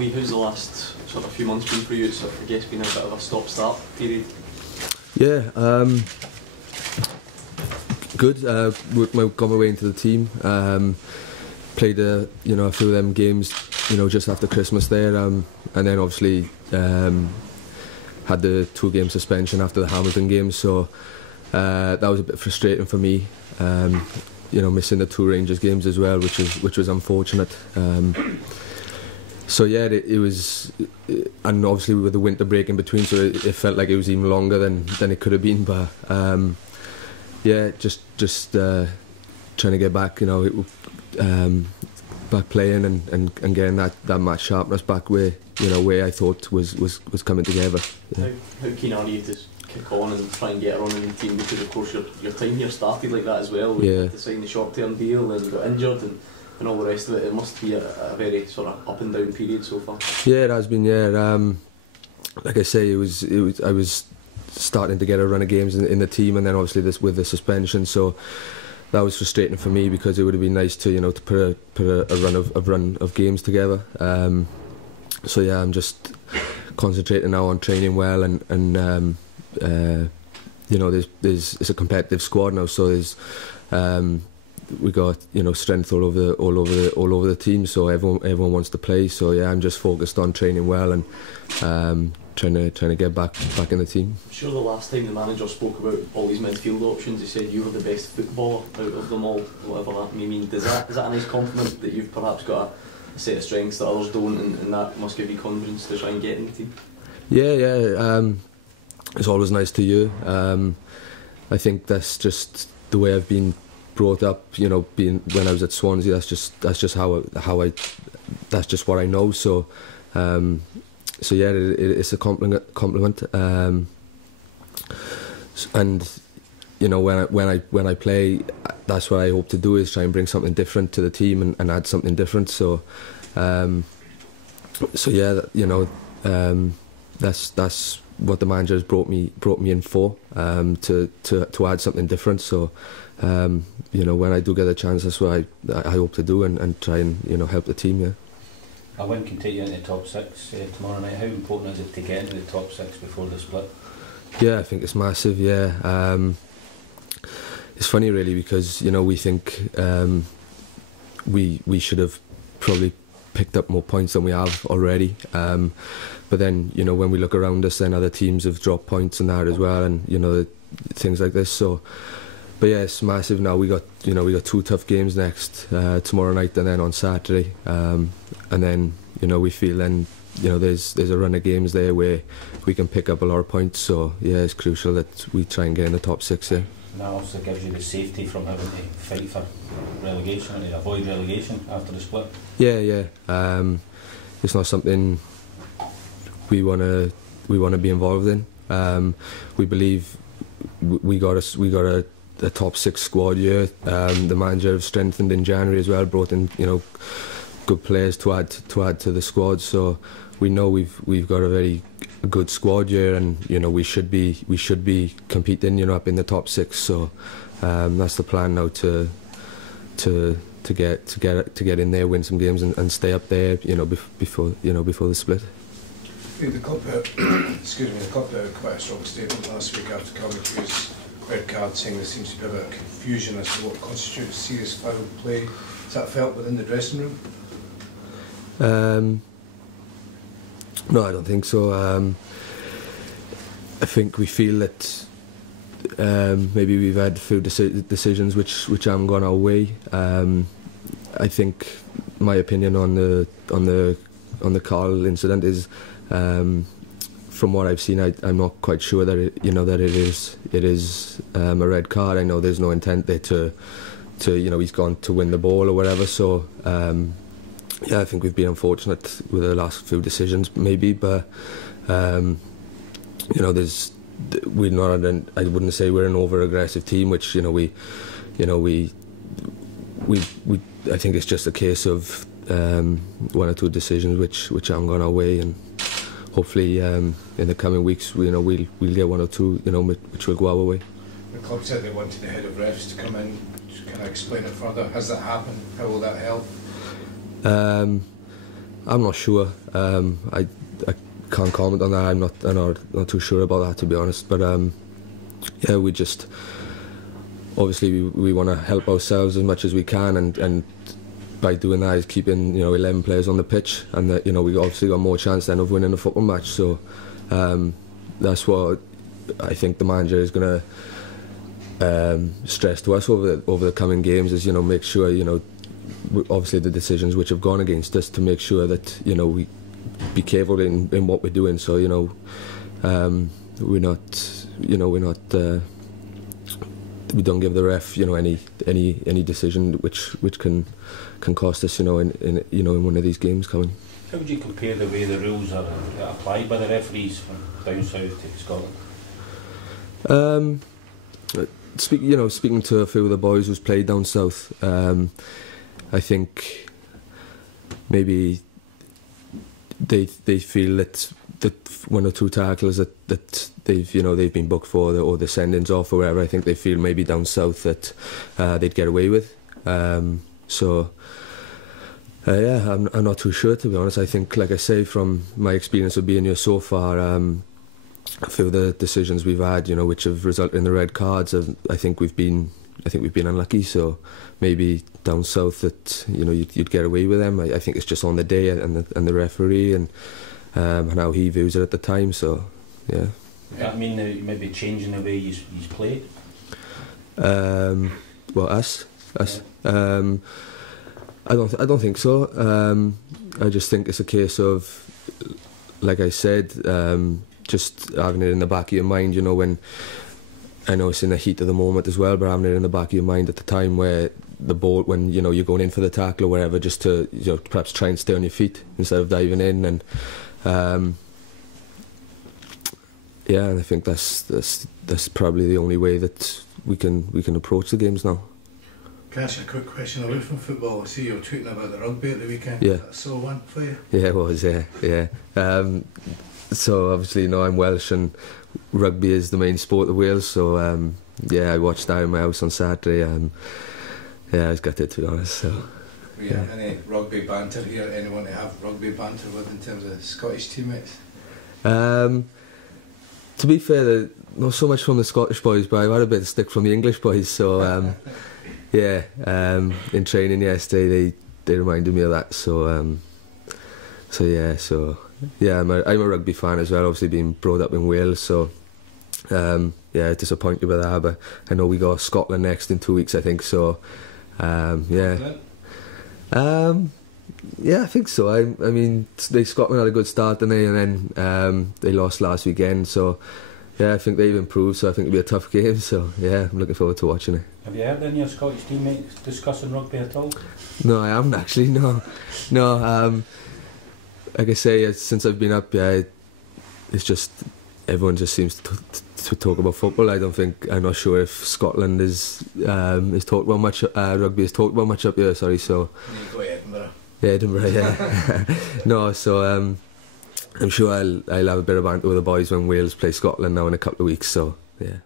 Lee, how's the last sort of few months been for you? It's, I guess, been a bit of a stop-start period. Yeah, good. Got my way into the team. Played a few of them games, just after Christmas there, and then obviously had the 2-game suspension after the Hamilton game. So that was a bit frustrating for me. Missing the 2 Rangers games as well, which was unfortunate. So yeah, it was, and obviously with the winter break in between, so it felt like it was even longer than it could have been. But yeah, just trying to get back, back playing and getting that match sharpness back where I thought was coming together. Yeah. How keen are you to kick on and try and get a run in the team, because of course your time here started like that as well. You had to sign the short-term deal and got injured and all the rest of it. It must be a very sort of up and down period so far. Yeah, it has been. Yeah, like I say, I was starting to get a run of games in the team, and then obviously this with the suspension. So that was frustrating for me, because it would have been nice to put a run of games together. So yeah, I'm just concentrating now on training well, and it's a competitive squad now, so there's we got strength all over the team, so everyone wants to play. So yeah, I'm just focused on training well and trying to get back in the team. I'm sure the last time the manager spoke about all these midfield options, he said you were the best footballer out of them all, whatever that may mean. Is that a nice compliment, that you've perhaps got a set of strengths that others don't, and that must give you confidence to try and get in the team? Yeah. It's always nice to hear. I think that's just the way I've been brought up. Being when I was at Swansea, that's just how I that's just what I know. So yeah, it's a compliment. And when I play, that's what I hope to do, is try and bring something different to the team and add something different. So yeah, that's what the manager has brought me in for, to add something different. So when I do get a chance, that's what I hope to do, and try and help the team. Yeah. A win can take you into the top 6 tomorrow night. How important is it to get into the top 6 before the split? Yeah, I think it's massive. Yeah, it's funny really, because we think we should have probably picked up more points than we have already. But then when we look around us, then other teams have dropped points and that as well, and things like this. So, but yeah, it's massive now. We got 2 tough games next, tomorrow night and then on Saturday. And then we feel then there's a run of games there where we can pick up a lot of points. So yeah, it's crucial that we try and get in the top 6. Yeah. And that also gives you the safety from having to fight for relegation, and to avoid relegation after the split. Yeah. It's not something we want to be involved in. We believe we got a top 6 squad here. The manager have strengthened in January as well, brought in good players to add to the squad. So we know we've got a very good squad here, and we should be competing up in the top 6. So that's the plan now, to get in there, win some games, and stay up there before the split. The club put out quite a strong statement last week after Calgary's red card, saying there seems to be a bit of confusion as to what constitutes serious foul play. Is that felt within the dressing room? No, I don't think so. I think we feel that maybe we've had a few decisions which haven't gone our way. I think my opinion on the Carl incident is, from what I've seen, I'm not quite sure that it is a red card. I know there's no intent there to he's gone to win the ball or whatever. So yeah, I think we've been unfortunate with the last few decisions, maybe, but we're not. I wouldn't say we're an over-aggressive team, which we I think it's just a case of 1 or 2 decisions which haven't gone our way, and hopefully in the coming weeks we'll get 1 or 2 which will go our way. The club said they wanted the head of refs to come in. Can I explain it further? Has that happened? How will that help? I'm not sure. I can't comment on that. I'm not too sure about that, to be honest. But yeah, we just obviously we want to help ourselves as much as we can, and by doing that is keeping 11 players on the pitch, and that we obviously got more chance then of winning a football match. So that's what I think the manager is going to stress to us over the coming games, is make sure obviously the decisions which have gone against us, to make sure that we be careful in what we're doing. So we're not we don't give the ref any decision which can cost us in one of these games coming. How would you compare the way the rules are applied by the referees from down south to Scotland? Speaking to a few of the boys who's played down south, I think maybe they feel that one or two tackles that they've been booked for, or the send-ins off or whatever, I think they feel maybe down south that they'd get away with. Yeah, I'm not too sure, to be honest. I think, like I say, from my experience of being here so far, a few of the decisions we've had, which have resulted in the red cards, I think we've been unlucky. So maybe down south that you'd get away with them. I think it's just on the day and the referee and how he views it at the time. So yeah. Does that mean that you might be changing the way you play? Well, us. Yeah. I don't think so. I just think it's a case of, like I said, just having it in the back of your mind. When I know it's in the heat of the moment as well, but having it in the back of your mind at the time where the ball, when you're going in for the tackle or whatever, just to perhaps try and stay on your feet instead of diving in. And yeah, and I think that's probably the only way that we can approach the games now. Can I ask you a quick question away from football? I see you were tweeting about the rugby at the weekend. Yeah. That's so one for you? Yeah, it was, yeah. So obviously, I'm Welsh, and rugby is the main sport of Wales, so yeah, I watched that in my house on Saturday. Yeah, I was gutted, to be honest. So. Do you have any rugby banter here? Anyone to have rugby banter with in terms of Scottish teammates? To be fair, not so much from the Scottish boys, but I've had a bit of stick from the English boys, so yeah, in training yesterday they reminded me of that, so yeah, I'm a rugby fan as well, obviously being brought up in Wales, so yeah, disappointed with that, but I know we got Scotland next in 2 weeks, I think, so yeah. Yeah, I think so. I mean, Scotland had a good start, didn't they? And then they lost last weekend, so yeah, I think they've improved, so I think it'll be a tough game, so yeah, I'm looking forward to watching it. Have you heard any of your Scottish teammates discussing rugby at all? No, I haven't actually, no. Like I say, since I've been up, yeah, it's just, everyone just seems to talk about football. I'm not sure if Scotland is talked about much, rugby is talked about much up here, sorry, so. You go to Edinburgh. Yeah, Edinburgh, yeah. No, so I'm sure I'll have a bit of banter with the boys when Wales play Scotland now in a couple of weeks, so yeah.